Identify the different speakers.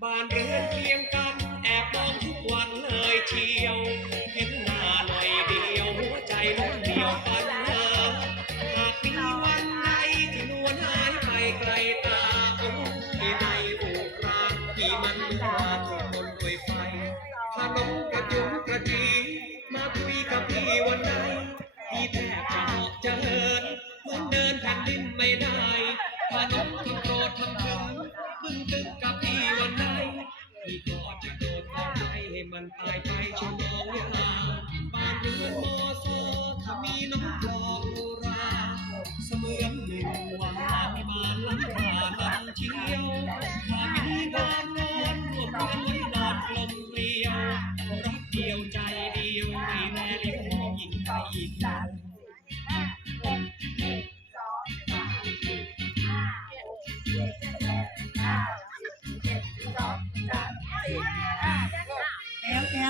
Speaker 1: บ้านเรือนเคียงกันแอบมองทุกวันเลยเชียว เห็นหน้าหน่อยเดียวหัวใจล้นเดียวกันเธอหากมีวันใดที่นวลหายไปไกลตาโอ้ยในอุราที่มันว่าถูกมนด้วยไฟพาน้องกระจุมกระจีมาคุยกับพี่วันใดพี่แทบจะเหาะจะเหินเหมือนเดินแผ่นดินไม่ได้พาน้องทำโกรธทำถึงบึ้งตึงกับพี่ มันตายไปชั่วโมงเวลาบ้านเรือนมอสอถ้ามีน้องกลองโนรา เสมือนหนึ่งวันมานลังคาลังเชียวถ้ามีงานงอนรวมกันไว้นอนกลมเกลียว รักเดียวใจเดียวไม่แลเลี้ยวมองหญิงไปอีก
Speaker 2: Iya.